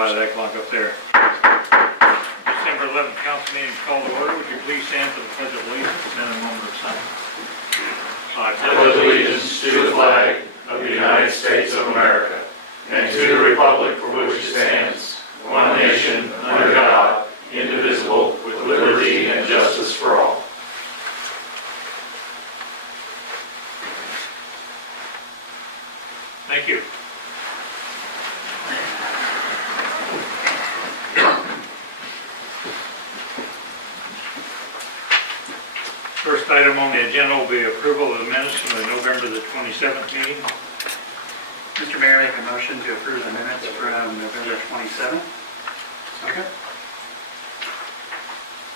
By that clock up there. December 11th council meeting called to order. Would you please stand for the pledge of allegiance and a moment of silence? I pledge allegiance to the flag of the United States of America and to the republic for which it stands, one nation, under God, indivisible, with liberty and justice for all. Thank you. First item on the agenda will be approval of the minutes from the November the 27th meeting. Mr. Mayor, make a motion to approve the minutes from November 27th. Second.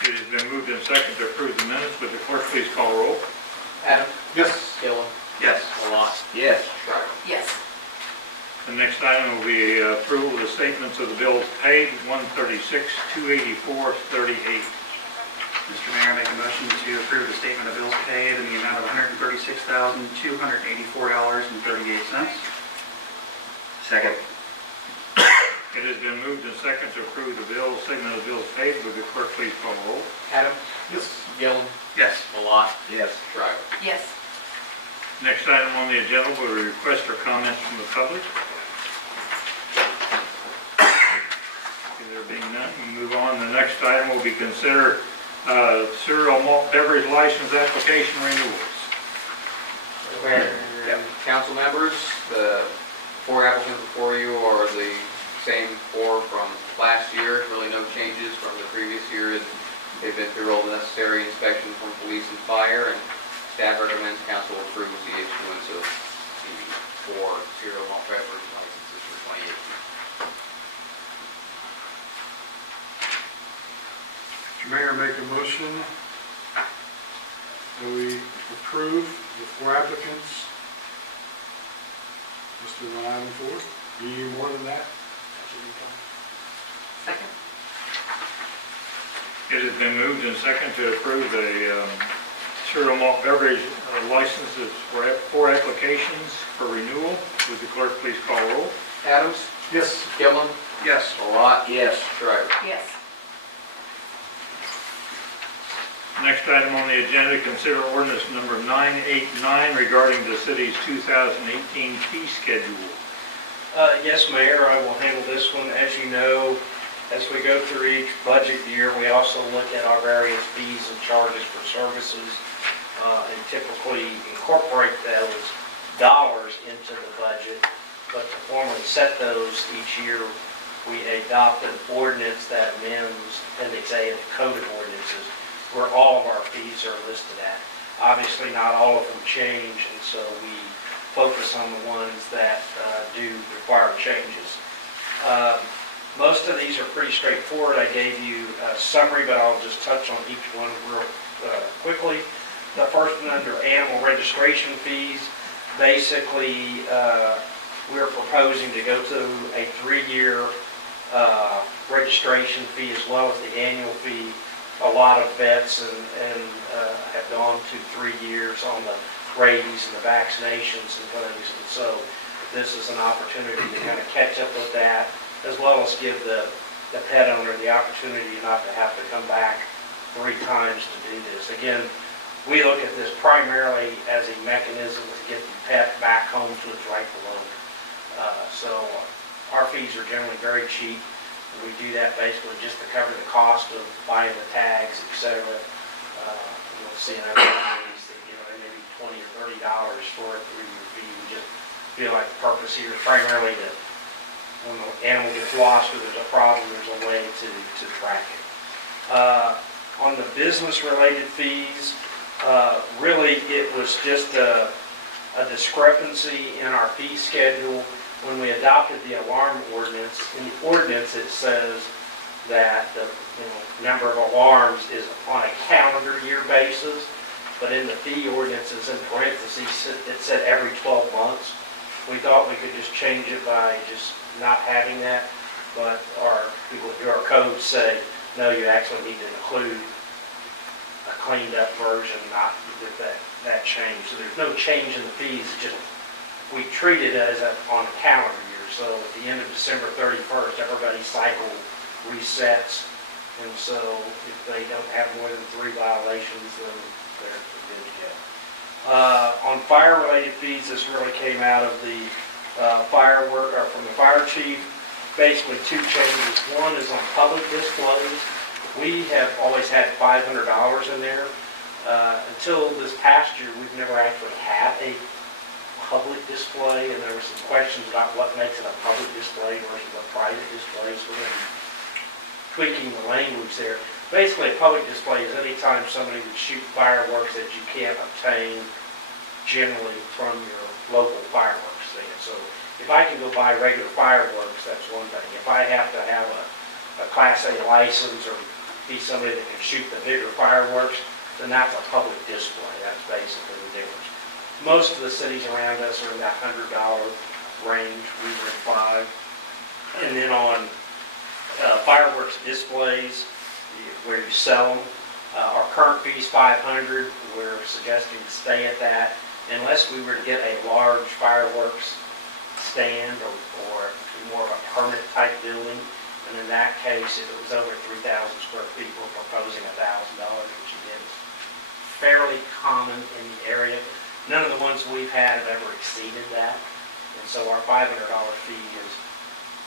It has been moved and second to approve the minutes. Would the clerk please call roll? Adam? Yes. Gillen? Yes. Malott? Yes. Schreiber? Yes. The next item will be approval of the statements of the bills paid, 136, 284, 38. Mr. Mayor, make a motion to approve the statement of bills paid in the amount of $136,284.38. Second. It has been moved and second to approve the bills, statement of bills paid. Would the clerk please call roll? Adam? Yes. Gillen? Yes. Malott? Yes. Schreiber? Yes. Next item on the agenda will be a request for comments from the public. There being none, we move on. The next item will be consider cereal malt beverage license application renewals. Mayor and council members, the four applicants before you are the same four from last year. Really no changes from the previous year. They've been through all the necessary inspection from police and fire, and staff recommends council approve the issuance of the four cereal malt beverage licenses for 2018. Mr. Mayor, make a motion that we approve the four applicants listed on item 4. Do you need more than that? Second. It has been moved and second to approve the cereal malt beverage licenses for four applications for renewal. Would the clerk please call roll? Adams? Yes. Gillen? Yes. Malott? Yes. Schreiber? Yes. Next item on the agenda, consider ordinance number 989 regarding the city's 2018 fee schedule. Yes, Mayor, I will handle this one. As you know, as we go through each budget year, we also look at our various fees and charges for services and typically incorporate those dollars into the budget. But to formally set those each year, we adopt an ordinance that amends Appendix A of the Code of Ordinances, where all of our fees are listed at. Obviously, not all of them change, and so we focus on the ones that do require changes. Most of these are pretty straightforward. I gave you a summary, but I'll just touch on each one real quickly. The first one under animal registration fees, basically we're proposing to go to a 3-year registration fee as well as the annual fee. A lot of vets and have gone to 3 years on the rabies and the vaccinations and things, and so this is an opportunity to kind of catch up with that, as well as give the pet owner the opportunity not to have to come back 3 times to do this. Again, we look at this primarily as a mechanism to get the pet back home to its rightful owner. So our fees are generally very cheap. We do that basically just to cover the cost of buying the tags, etc. You'll see in other communities that they may be $20 or $30 for a 3-year fee. We just feel like the purpose here is primarily that when the animal gets lost or there's a problem, there's a way to track it. On the business-related fees, really it was just a discrepancy in our fee schedule. When we adopted the alarm ordinance, in the ordinance it says that the number of alarms is on a calendar year basis, but in the fee ordinances in parentheses it said every 12 months. We thought we could just change it by just not having that, but our people who do our codes say, no, you actually need to include a cleaned up version, not with that change. So there's no change in the fees, just we treat it as on a calendar year So at the end of December 31st, everybody's cycle resets. And so if they don't have more than 3 violations, then they're good to go. On fire-related fees, this really came out of the from the fire chief. Basically 2 changes. One is on public displays. We have always had $500 in there. Until this past year, we've never actually had a public display, and there were some questions about what makes it a public display versus a private display. So we're going to be tweaking the language there. Basically, a public display is any time somebody would shoot fireworks that you can't obtain generally from your local fireworks stand. So if I can go buy regular fireworks, that's one thing. If I have to have a Class A license or be somebody that can shoot the bigger fireworks, then that's a public display. That's basically the difference. Most of the cities around us are in that $100 range. We were at 5. And then on fireworks displays, where you sell them, our current fee is $500. We're suggesting to stay at that unless we were to get a large fireworks stand or more of a permanent type building. And in that case, if it was over 3,000 square feet, we're proposing $1,000, which again is fairly common in the area. None of the ones we've had have ever exceeded that. And so our $500 fee is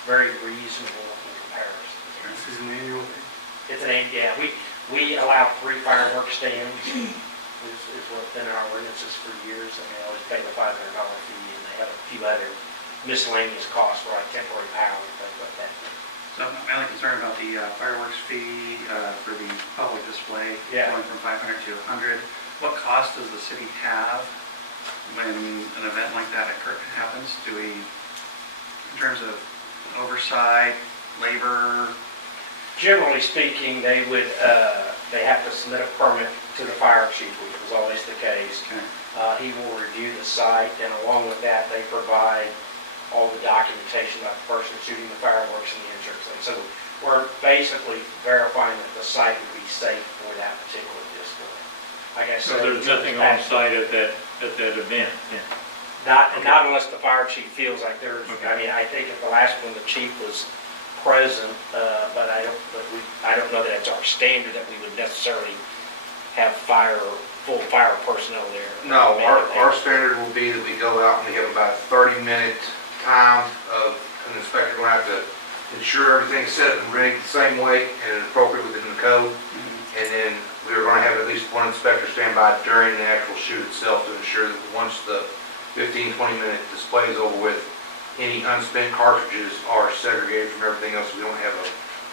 very reasonable in comparison. This is an annual thing. It's yeah, we allow 3 fireworks stands, is what's been in our ordinances for years, and they always pay the $500 fee, and they have a few other miscellaneous costs for like temporary power and things like that. So my only concern about the fireworks fee for the public display, going from 500 to 100, what cost does the city have when an event like that happens? Do we, in terms of oversight, labor? Generally speaking, they have to submit a permit to the fire chief, which was always the case. Okay. He will review the site, and along with that, they provide all the documentation about the person shooting the fireworks and the insurance thing. So we're basically verifying that the site would be safe for that particular display. Like I So said, there's nothing on site at that event? Not unless the fire chief feels like there's, I mean, I think at the last one, the chief was present, but I don't know that it's our standard that we would necessarily have full fire personnel there. No, our standard will be that we go out and we have about a 30-minute time of an inspector going to have to ensure everything's set and rigged the same way and appropriate within the code. And then we're going to have at least one inspector stand by during the actual shoot itself to ensure that once the 15-20-minute display is over with, any unspent cartridges are segregated from everything else. We don't have a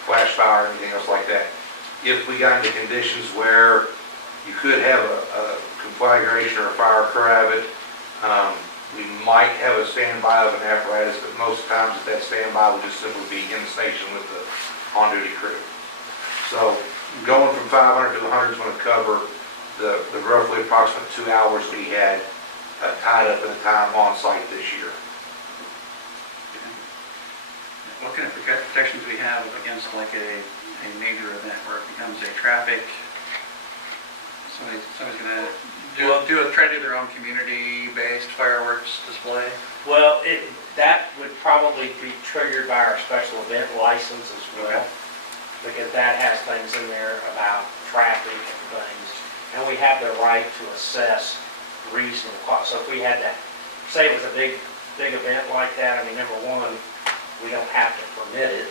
flash fire or anything else like that. If we got into conditions where you could have a conflagration or a fire occur out of it, we might have a standby of an apparatus, but most times that standby would just simply be in the station with the on-duty crew. So going from 500 to 100 is going to cover the roughly approximate 2 hours we had tied up in the time on site this year. What kind of protections do we have against like a major event where it becomes a traffic? Somebody's going to try to do their own community-based fireworks display? Well, that would probably be triggered by our special event license as well, because that has things in there about traffic and things, and we have the right to assess reasonable cost. So if we had to, say it was a big event like that, I mean, number one, we don't have to permit it,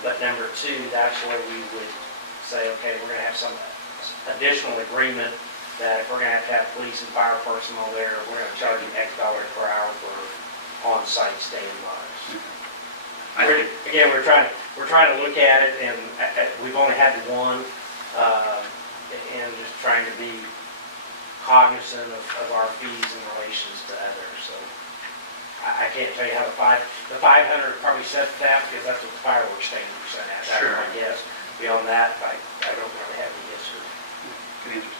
but number two, that's where we would say, okay, we're going to have some additional agreement that if we're going to have police and fire personnel there, we're going to charge them X dollars per hour for on-site standbys. Again, we're trying to look at it, and we've only had one, and just trying to be cognizant of our fees in relations to others. So I can't tell you how the 500 probably set that, because that's what the fireworks stand percent at. That's my guess. Beyond that, I don't really have any history. Good answer.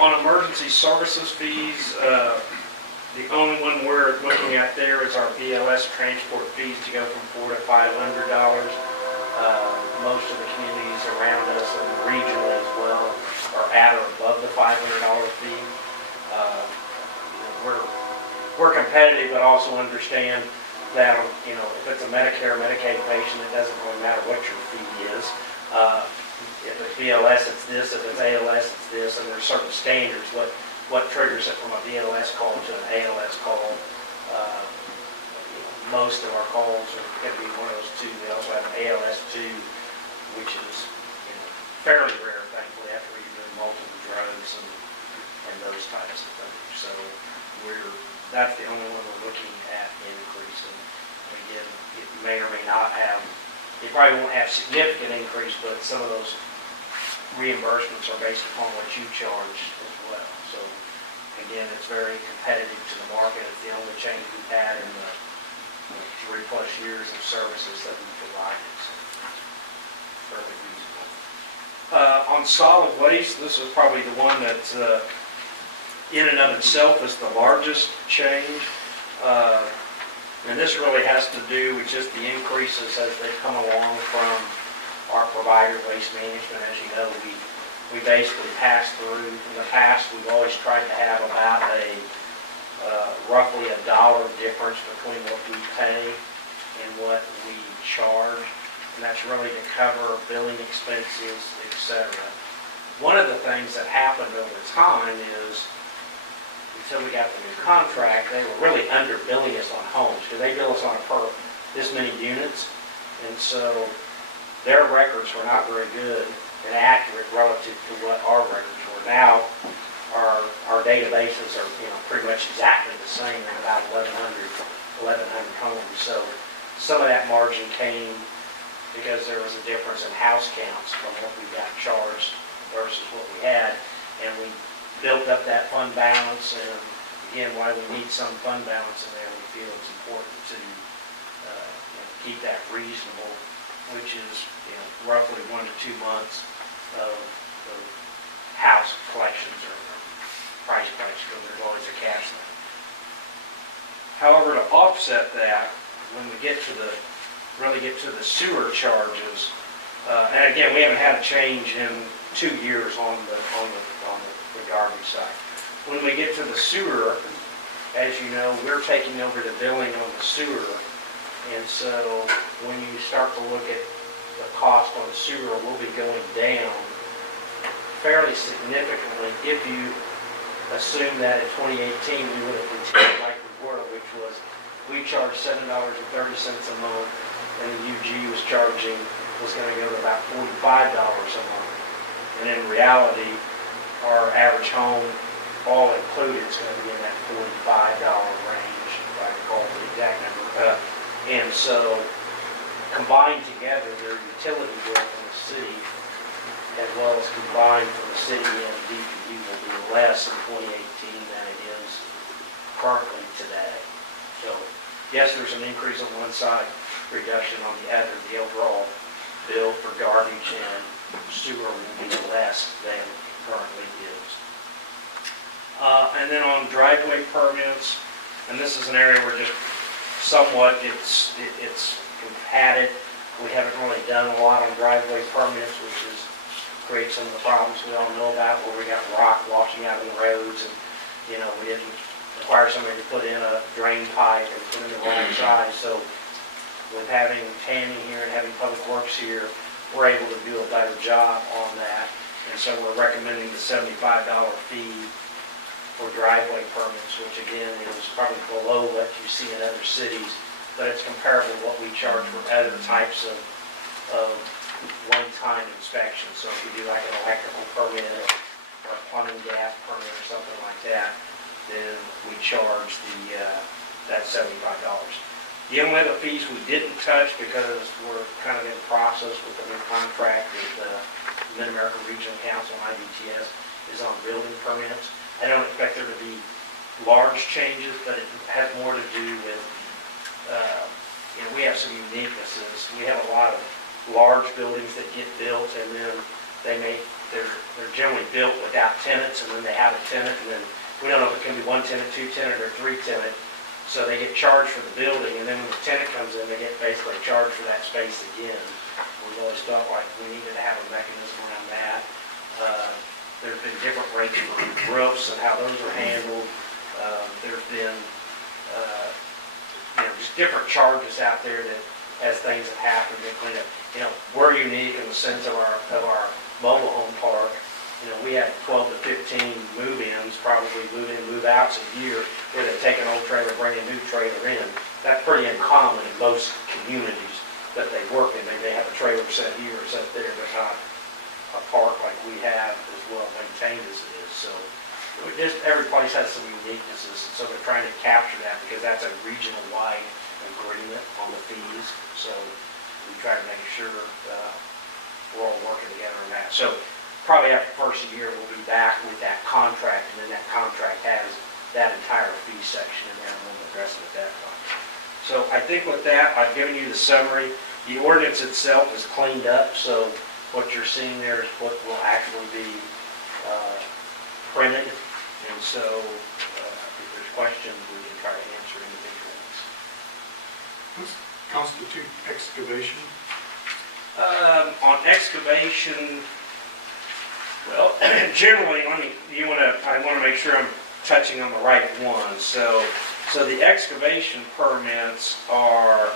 On emergency services fees, the only one we're looking at there is our BLS transport fees to go from $400 to $500. Most of the communities around us and regionally as well are at or above the $500 fee. we're competitive, but also understand that, you know, if it's a Medicare, Medicaid patient, it doesn't really matter what your fee is. If it's BLS, it's this, if it's ALS, it's this, and there's certain standards, what triggers it from a BLS call to an ALS call. Most of our calls are going to be one of those two. We also have an ALS2, which is, you know, fairly rare, thankfully, after you're doing multiple drugs and those types of things. So that's the only one we're looking at increasing. Again, it may or may not have, it probably won't have significant increase, but some of those reimbursements are based upon what you charge as well. So again, it's very competitive to the market. It's the only change we've had in the 3+ years of services that we've provided. So fairly reasonable. On solid waste, this is probably the one that in and of itself is the largest change. And this really has to do with just the increases as they come along from our provider, Waste Management. As you know, we basically pass through. In the past, we've always tried to have about a roughly $1 difference between what we pay and what we charge. And that's really to cover billing expenses, etc. One of the things that happened over time is, until we got the new contract, they were really under-billing us on homes, because they bill us on this many units, and so their records were not very good and accurate relative to what our records were. Now, our databases are, you know, pretty much exactly the same in about 1,100 homes. So some of that margin came because there was a difference in house counts from what we got charged versus what we had, and we built up that fund balance. And again, why we need some fund balance in there, we feel it's important to keep that reasonable, which is, you know, roughly 1 to 2 months of house collections or price collection, because there's always a cash line. However, to offset that, when we really get to the sewer charges, and again, we haven't had a change in 2 years on the garbage side. When we get to the sewer, as you know, we're taking over the billing on the sewer, and so when you start to look at the cost on the sewer, we'll be going down fairly significantly if you assume that in 2018 we would have continued like we were, which was we charged $7.30 a month, and the UG was going to go to about $45 a month. And in reality, our average home, all included, is going to be in that $45 range, if I recall the exact number. And so, combined together, their utility bill from the city, as well as combined from the city and DPU, will be less in 2018 than it is currently today. So, yes, there's an increase on one side, reduction on the other. The overall bill for garbage and sewer will be less than it currently is. And then on driveway permits, and this is an area where just somewhat it's padded. We haven't really done a lot on driveway permits, which creates some of the problems we all know about, where we got rock washing out in the roads, and you know, we didn't require somebody to put in a drain pipe and put in the wrong size. So with having Tammy here and having Public Works here, we're able to do a better job on that. And so we're recommending the $75 fee for driveway permits, which again is probably below what you see in other cities, but it's comparable to what we charge for other types of one-time inspections. So if we do like an electrical permit or a plumbing gas permit or something like that, then we charge that $75. The only other fees we didn't touch, because we're kind of in process with the new contract with the Mid-America Regional Council and IBTS, is on building permits. I don't expect there to be large changes, but it has more to do with, we have some uniquenesses. We have a lot of large buildings that get built, and then they're generally built without tenants, and then they have a tenant, and then we don't know if it can be 1 tenant, 2 tenant, or 3 tenant. So they get charged for the building, and then when the tenant comes in, they get basically charged for that space again. We've always felt like we needed to have a mechanism around that. There's been different rates for roofs and how those are handled. There's been just different charges out there that as things have happened, they clean up. We're unique in the sense of our mobile home park. We have 12 to 15 move-ins, probably move-in, move-outs a year, where they take an old trailer, bring a new trailer in. That's pretty uncommon in most communities that they work in. They may have a trailer set here or set there, but not a park like we have as well maintained as it is. So just every place has some uniquenesses, and so they're trying to capture that because that's a regional-wide agreement on the fees. So we try to make sure we're all working together on that. So probably after the first year, we'll be back with that contract, and then that contract has that entire fee section in there, and we'll address it at that time. So I think with that, I've given you the summary. The ordinance itself is cleaned up, so what you're seeing there is what will actually be printed. And so if there's questions, we can try to answer individually. What constitute excavation? On excavation, well, generally, I want to make sure I'm touching on the right one. So the excavation permits are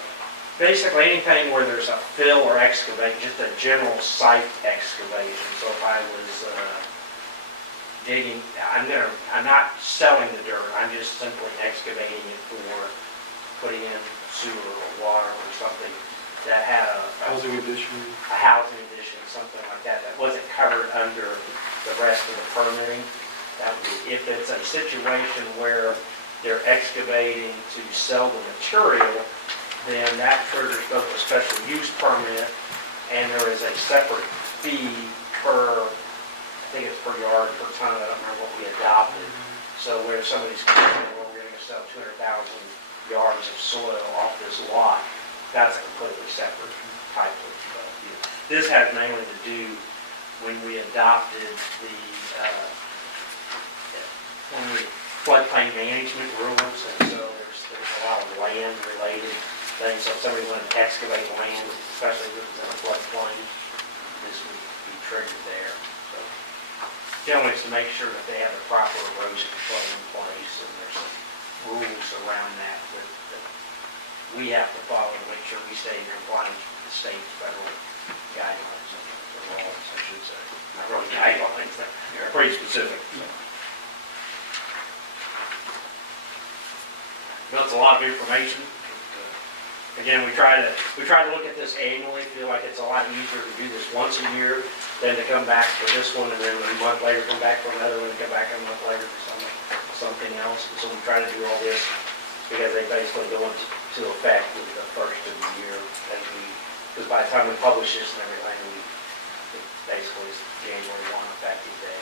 basically anything where there's a fill or excavate, just a general site excavation. So if I was digging, I'm not selling the dirt, I'm just simply excavating it for putting in sewer or water or something that had a Housing addition? housing addition, something like that, that wasn't covered under the rest of the permitting. That would be, if it's a situation where they're excavating to sell the material, then that triggers both a special use permit, and there is a separate fee per, I think it's per yard, per ton, I don't remember what we adopted. So where somebody's going to say, well, we're going to sell 200,000 yards of soil off this lot, that's a completely separate type of deal. This has mainly to do when we adopted the floodplain management rules, and so there's a lot of land-related things. So if somebody wanted to excavate land, especially if it's in a floodplain, this would be triggered there. So generally, it's to make sure that they have the proper erosion control in place, and there's some rules around that that we have to follow to make sure we stay in compliance with the state and federal guidelines or laws, I should say. Not really guidelines, they're pretty specific. That's a lot of information. Again, we try to look at this annually, feel like it's a lot easier to do this once a year than to come back for this one and then a month later come back for another one, and come back a month later for something else. And so we try to do all this because they basically go into effect with the first of the year, because by the time we publish this and everything, it basically is January 1 effective day.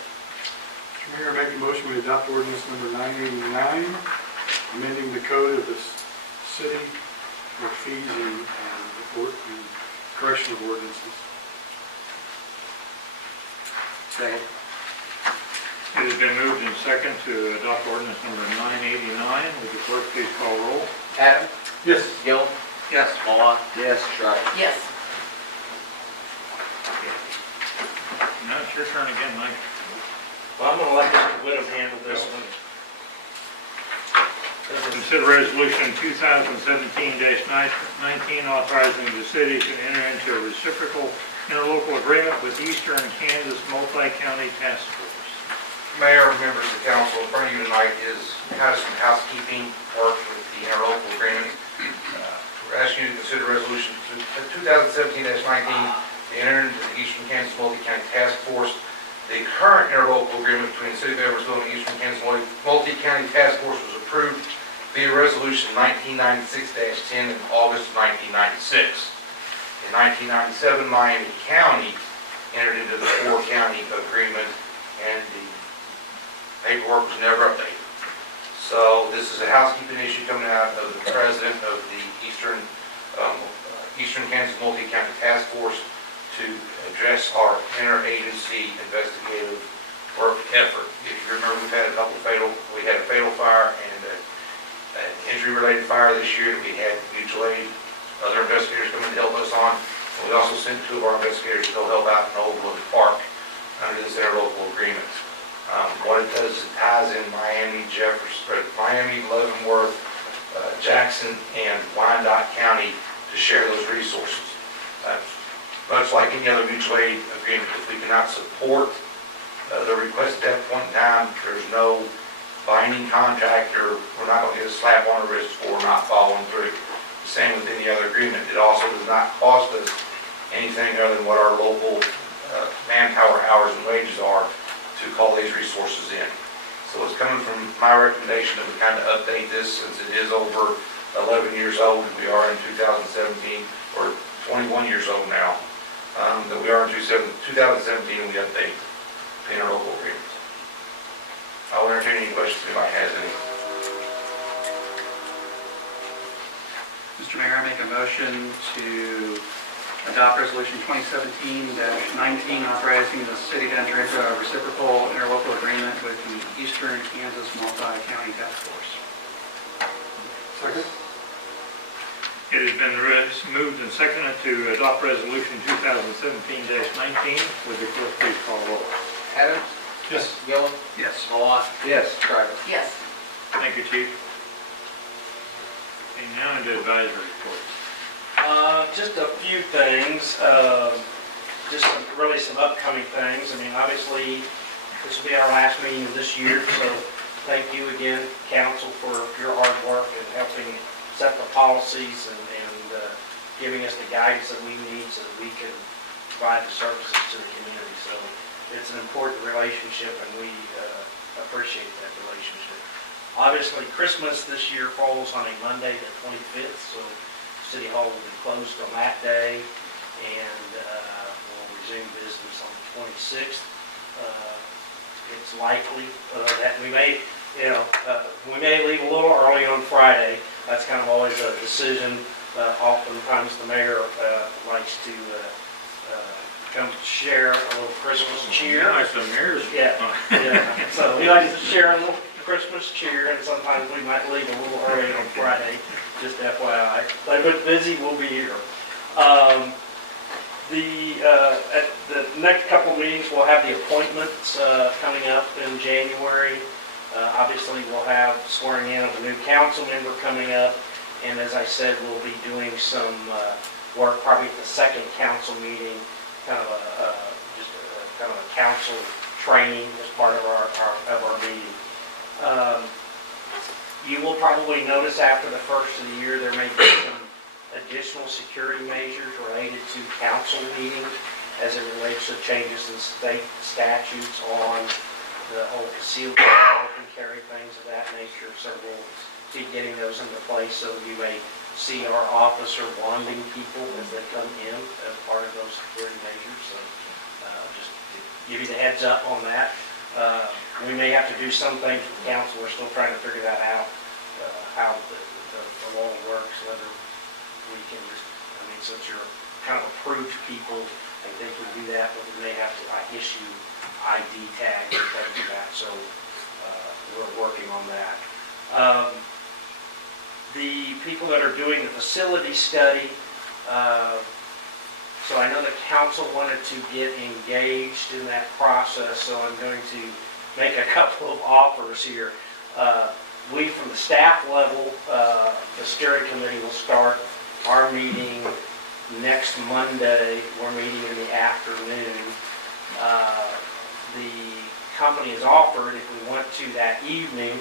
Mr. Mayor, I make a motion we adopt ordinance number 989, amending the code of the city with fees and correction of ordinances. Second. It has been moved and second to adopt ordinance number 989. Would the clerk please call roll? Adam? Yes. Gil? Yes. Mullen? Yes. Schreiber? Yes. Now it's your turn again, Mike. Well, I'm going to let Mr. Whittam handle this one. Consider resolution 2017-19 authorizing the city to enter into a reciprocal interlocal agreement with Eastern Kansas Multi-County Task Force. Mayor, members of the council, in front of you tonight is kind of some housekeeping work with the interlocal agreement. We're asking you to consider resolution 2017-19 to enter into the Eastern Kansas Multi-County Task Force. The current interlocal agreement between the city of Edwardsville and the Eastern Kansas Multi-County Task Force was approved via resolution 1996-10 in August of 1996. In 1997, Miami County entered into the four-county agreement, and the paperwork was never updated. So this is a housekeeping issue coming out of the president of the Eastern Kansas Multi-County Task Force to address our interagency investigative work effort. If you remember, we had a fatal fire and an injury-related fire this year that we had mutual aid, other investigators coming to help us on. We also sent two of our investigators to go help out in Oldwood Park under this interlocal agreement. What it does is it ties in Miami, Leavenworth, Jackson and Wyandotte County to share those resources. Much like any other mutual aid agreement, if we cannot support the request at that point in time, there's no binding contract, or we're not going to get a slap on the wrist for not following through. The same with any other agreement. It also does not cost us anything other than what our local manpower hours and wages are to call these resources in. So it's coming from my recommendation that we kind of update this, since it is over 11 years old, and we are in 2017, or 21 years old now, that we are in 2017, and we update the interlocal agreements. I'll entertain any questions if anybody has any. Mr. Mayor, I make a motion to adopt resolution 2017-19, authorizing the city to enter into a reciprocal interlocal agreement with the Eastern Kansas Multi-County Task Force. Second? It has been moved and seconded to adopt resolution 2017-19. Would the clerk please call roll? Adams? Yes. Gillum? Yes. Malat? Yes. Shriver? Yes. Thank you, Chief. And now into advisory reports. Just a few things, really some upcoming things. I mean, obviously, this will be our last meeting of this year, so thank you again, council, for your hard work and helping set the policies and giving us the guidance that we need so that we can provide the services to the community. So it's an important relationship, and we appreciate that relationship. Obviously, Christmas this year falls on a Monday, the 25th, so City Hall will be closed on that day, and we'll resume business on the 26th. It's likely that we may leave a little early on Friday. That's kind of always a decision. Oftentimes the mayor likes to come share a little Christmas cheer. Nice, the mayor's. Yeah. So we like to share a little Christmas cheer, and sometimes we might leave a little early on Friday, just FYI. But if it's busy, we'll be here. At the next couple of meetings, we'll have the appointments coming up in January. Obviously, we'll have swearing in of a new council member coming up, and as I said, we'll be doing some work probably at the second council meeting, kind of a council training as part of our meeting. You will probably notice after the first of the year there may be some additional security measures related to council meetings as it relates to changes in state statutes on the whole concealed open carry, things of that nature. So we'll be getting those into place, so you may see our officer bonding people as they come in as part of those security measures. So just to give you the heads up on that. We may have to do some things with council. We're still trying to figure that out, how the law works, whether we can just, since you're kind of approved people, I think we do that, but we may have to issue ID tags and things like that. So we're working on that. The people that are doing the facility study, so I know the council wanted to get engaged in that process, so I'm going to make a couple of offers here. We, from the staff level, the steering committee will start our meeting next Monday. We're meeting in the afternoon. The company has offered, if we want to that evening,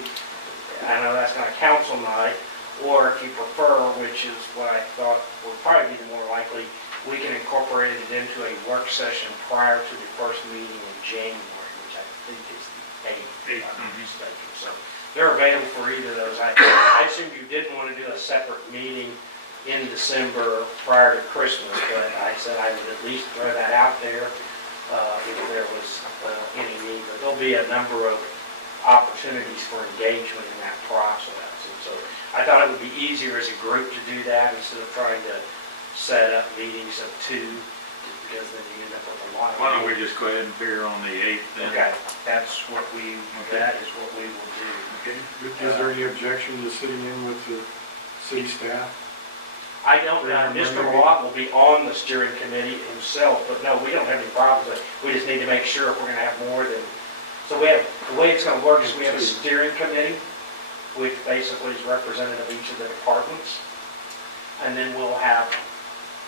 I know that's not a council night, or if you prefer, which is what I thought would probably be the more likely, we can incorporate it into a work session prior to the first meeting in January, which I think is the 8th, if I'm not mistaken. So they're available for either of those. I assumed you didn't want to do a separate meeting in December prior to Christmas, but I said I would at least throw that out there if there was any need. But there'll be a number of opportunities for engagement in that process. And so I thought it would be easier as a group to do that instead of trying to set up meetings of 2, because then you end up with a lot of. Why don't we just go ahead and figure on the 8th then? Okay, that is what we will do. Okay. Is there any objection to sitting in with the city staff? I don't know, Mr. Watt will be on the steering committee himself, but no, we don't have any problems with it. We just need to make sure if we're gonna have more than, so we have, the way it's gonna work is we have a steering committee, which basically is representative of each of the departments. And then we'll have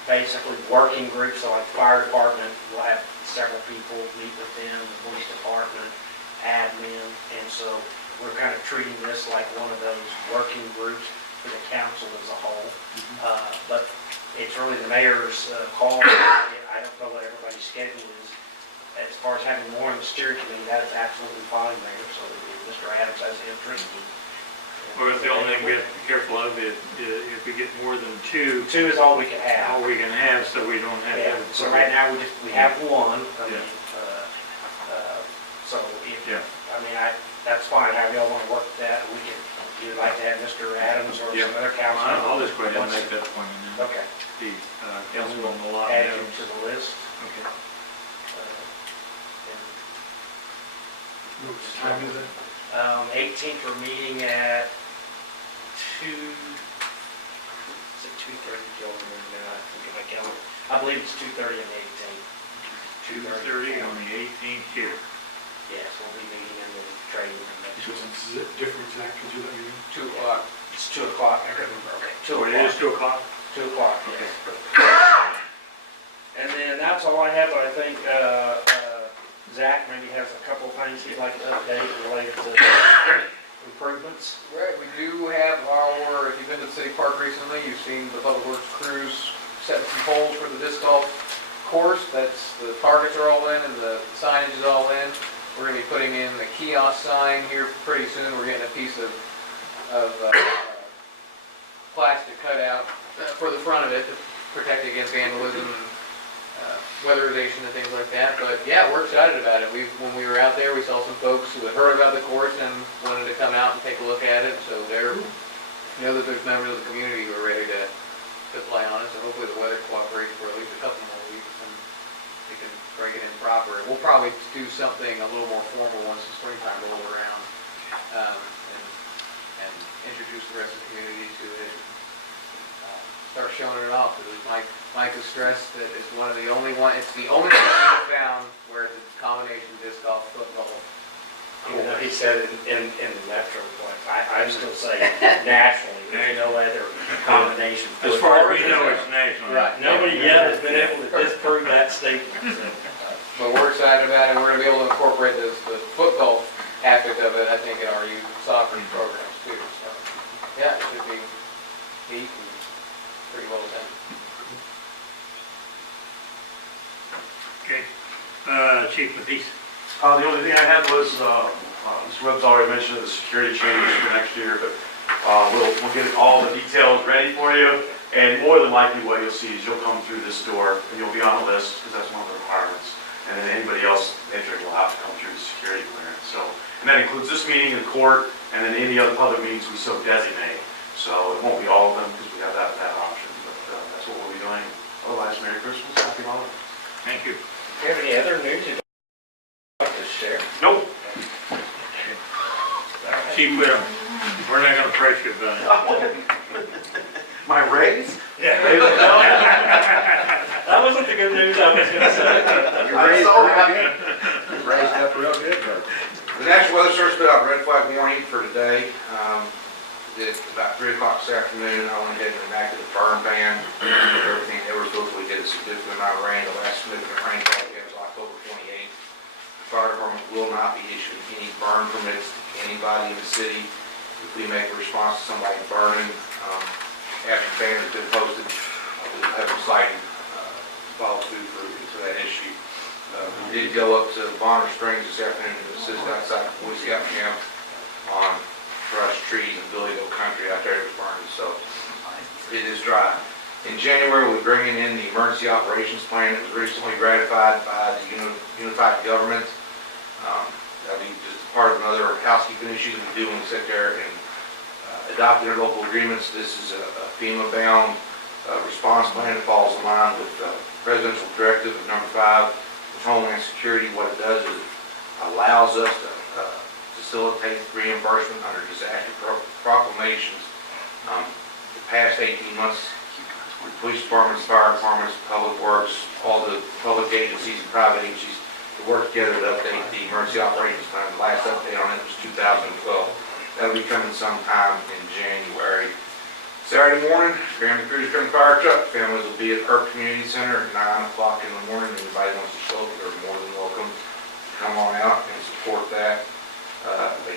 basically working groups, so like the fire department, we'll have several people meet with them, the police department, admin, and so we're kind of treating this like one of those working groups for the council as a whole. But it's really the mayor's call. I don't know what everybody's schedule is. As far as having more in the steering committee, that is absolutely fine, Mayor, so if Mr. Adams has interest. Well, the only thing we have to be careful of is if we get more than two, Two is all we can have. all we can have, so we don't have Yeah, to. so right now, we have one. I mean, so if, Yeah. I mean, that's fine, however y'all want to work that, we can, you'd like to have Mr. Adams or Yeah. some other council. I'll just go ahead and make that point now. Okay. The councilman will lot Add you Adams. to the list. Okay. What time is it? 18th, we're meeting at 2, is it 2:30? Y'all remember now? I think of my calendar. I believe it's 2:30 on the 18th. 2:30 on the 18th here. Yes, we'll be meeting in the training room next So week. it's different, Zach, could you let me know? 2 o'clock. It's 2 o'clock, I couldn't remember, okay. 2 So it is 2 o'clock? 2 o'clock, yes. And then that's all I have, but I think Zach maybe has a couple of things he'd like to update related to improvements. Right, we do have our, if you've been to the city park recently, you've seen the Public Works crews setting some poles for the disc golf course. That's, the targets are all in and the signage is all in. We're gonna be putting in the kiosk sign here pretty soon. We're getting a piece of plastic cutout for the front of it to protect against vandalism and weatherization and things like that. But yeah, we're excited about it. When we were out there, we saw some folks who had heard about the course and wanted to come out and take a look at it. So they're, know that there's members of the community who are ready to play on it. So hopefully the weather cooperates for at least a couple more weeks and we can break it in proper. We'll probably do something a little more formal once the springtime rolls around, and introduce the rest of the community to it. Start showing it off, because Mike has stressed that it's one of the only it's the only one we've found where it's a combination disc golf, football. Even though he said it in the Metroplex, I still say nationally, there's no other combination. As far as we know, it's national. Right. Nobody yet has been able to disprove that statement. But we're excited about it, and we're gonna be able to incorporate the football aspect of it, I think, in our youth soccer programs too. So, yeah, it should be neat and pretty well done. Okay. Chief Matisse. The only thing I had was, Mr. Webb's already mentioned the security changes for next year, but we'll get all the details ready for you. And more than likely what you'll see is you'll come through this door and you'll be on the list because that's one of the requirements. And then anybody else entering will have to come through the security clearance. So, and that includes this meeting in court and then any other public meetings we so designate. So it won't be all of them because we have that option, but that's what we'll be doing. Otherwise, Merry Christmas, Happy Holidays. Thank you. Do you have any other news you'd like to share? Nope. Chief, we're not going to pressure you about it. My raise? Yeah. That wasn't the good news I was gonna say. Raised up real good, though. The National Weather Service put out a red flag warning for today. It's about 3 o'clock this afternoon. I went ahead and enacted a burn ban. Everything in Edwardsville, we did a significant amount of rain. The last significant rainfall we had was October 28th. The fire department will not be issuing any burn permits to anybody in the city. If we make a response to somebody burning, after ban has been posted, we'll have a citing follow through to that issue. We did go up to Bonner Springs this afternoon to assist outside the Boy Scout camp on brush, trees, and Billy Goat country out there that was burning, so it is dry. In January, we're bringing in the emergency operations plan that was recently ratified by the unified government. That'll be just part of another housekeeping issue that we do when we sit there and adopt interlocal agreements. This is a FEMA-bound response plan that falls in line with Presidential Directive number 5 with Homeland Security. What it does is it allows us to facilitate reimbursement under disaster proclamations. The past 18 months, the police departments, fire departments, public works, all the public agencies and private agencies to work together to update the emergency operations plan. The last update on it was 2012. That'll be coming sometime in January. Saturday morning, Grand Cruise Trim Fire Truck, families will be at Earth Community Center at 9 o'clock in the morning. Anybody wants to show up, they're more than welcome to come on out and support that.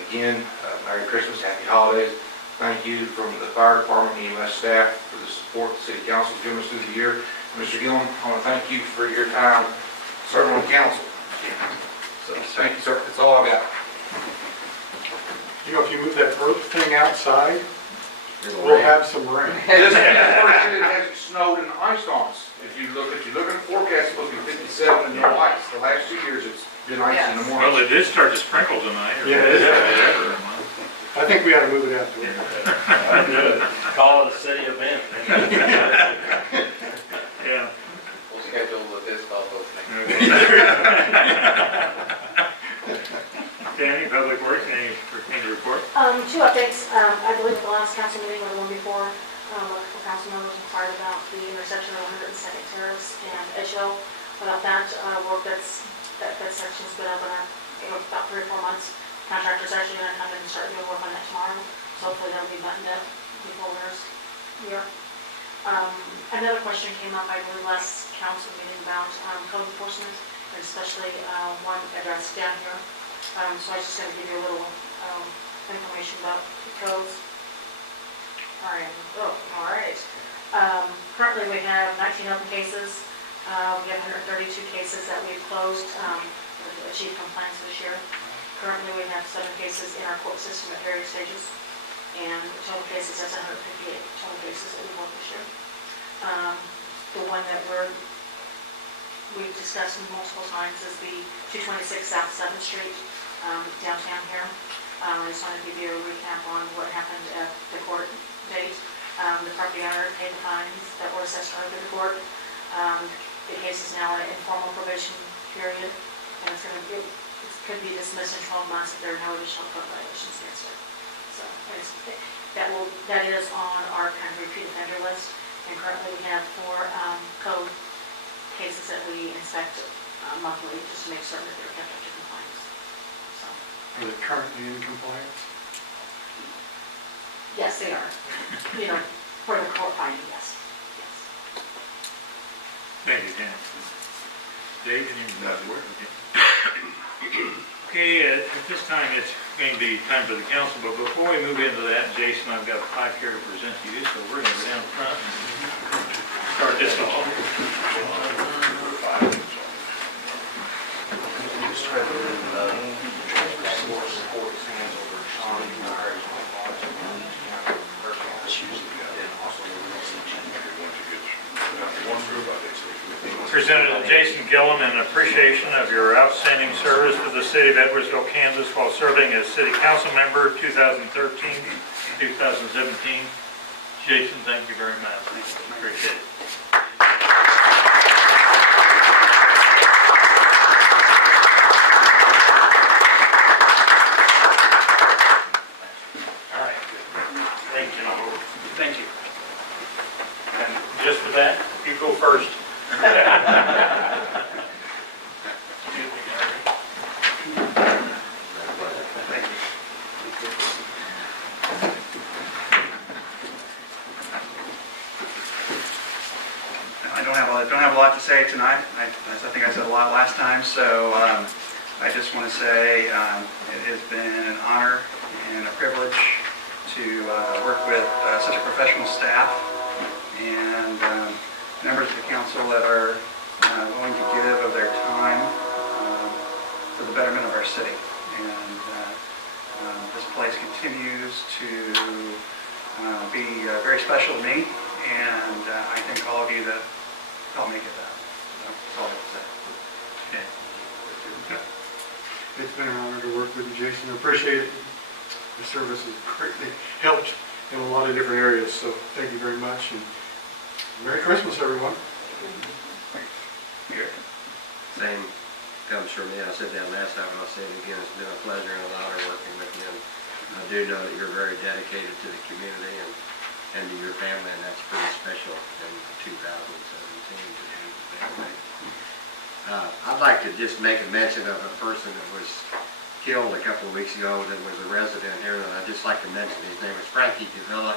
Again, Merry Christmas, Happy Holidays. Thank you from the fire department, EMS staff, for the support the city council's given us through the year. Mr. Gillum, I want to thank you for your time serving on council. So, thank you, sir. That's all I've got. You know, if you move that earth thing outside, we'll have some rain. This is the first year it hasn't snowed and iced on us. If you look at the forecast, it's supposed to be 57 and no ice. The last 2 years, it's been ice in the morning. Well, it did start to sprinkle tonight. Yeah, it is. I think we ought to move it out to it. Good. Call it a city event. Yeah. We'll schedule the disc golf opening. Danny, Public Works, any report? Two updates. I believe the last council meeting or the one before, a couple council members inquired about the intersection of 102nd Terrace and Edgehill. About that work that section's been up in about 3 or 4 months. Contractor's actually going to come in and start doing work on that tomorrow. So hopefully that'll be buttoned up before winter's here. Another question came up, I believe, last council meeting about code enforcement, and especially one addressed down here. So I was just going to give you a little information about the codes. All right. Currently, we have 19 open cases. We have 132 cases that we've closed, achieved compliance this year. Currently, we have 7 cases in our court system at various stages, and total cases, that's 158 total cases that we've worked this year. The one that we've discussed multiple times is the 226 South 7th Street, downtown here. I just wanted to give you a recap on what happened at the court date. The property owner paid the fines that were assessed under the court. The case is now in an informal probation period, and it could be dismissed in 12 months if there are no additional code violations against it. So that is on our kind of repeat offender list, and currently we have 4 code cases that we inspect monthly just to make certain that they're kept up to compliance. So, Are they currently in compliance? yes, they are. For the court finding, yes. Thank you, Dan. Dave, any report? Okay, at this time, it's going to be time for the council, but before we move into that, Jason, I've got a plaque here to present to you, so we're going to go down front and start this off. Presented to Jason Gillum in appreciation of your outstanding service to the city of Edwardsville, Kansas while serving as city council member 2013-2017. Jason, thank you very much. Appreciate it. All right. Thank you. Thank you. And just for that, you go first. I don't have a lot to say tonight. I think I said a lot last time, so I just want to say it has been an honor and a privilege to work with such a professional staff and members of the council that are willing to give of their time for the betterment of our city. And this place continues to be very special to me, and I thank all of you that helped make it that. That's all I have to say. Okay. It's been an honor to work with you, Jason. I appreciate it. Your service has greatly helped in a lot of different areas, so thank you very much. And Merry Christmas, everyone. Same comes from me. I said that last time, and I'll say it again. It's been a pleasure and an honor working with you. And I do know that you're very dedicated to the community and to your family, and that's pretty special in 2017 to do the family. I'd like to just make a mention of a person that was killed a couple of weeks ago that was a resident here, and I'd just like to mention, his name was Frankie Davila.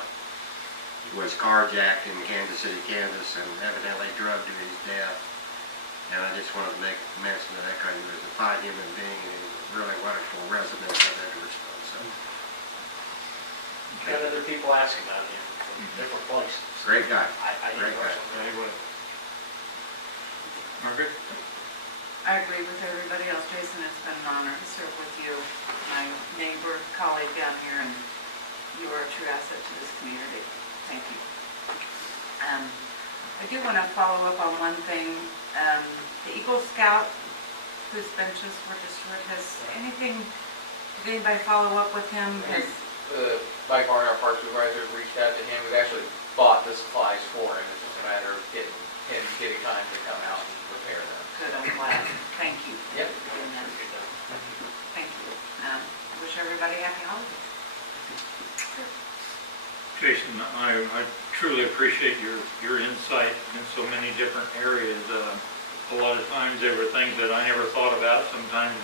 He was carjacked in Kansas City, Kansas, and evidently drugged to his death. And I just wanted to make mention of that, because he was a fine human being, and he was a really wonderful resident of Edwardsville, so. Had other people ask about him from different places. Great guy. I didn't Great guy. personally. Very well. Margaret? I agree with everybody else. Jason, it's been an honor to serve with you, my neighbor, colleague down here, and you are a true asset to this community. Thank you. I do want to follow up on one thing. The Eagle Scout, whose benches were destroyed, has anything, did anybody follow up with him? Has Mike Barn, our park supervisor, reached out to him. We've actually bought the supplies for him. It's just a matter of getting time to come out and repair them. good, I'm glad. Thank you. Yep. Thank you. I wish everybody happy holidays. Jason, I truly appreciate your insight in so many different areas. A lot of times there were things that I never thought about. Sometimes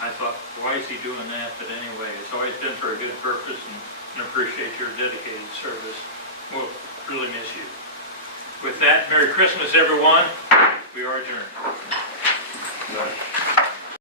I thought, why is he doing that? But anyway, it's always been for a good purpose, and appreciate your dedicated service. We'll really miss you. With that, Merry Christmas, everyone. We are adjourned.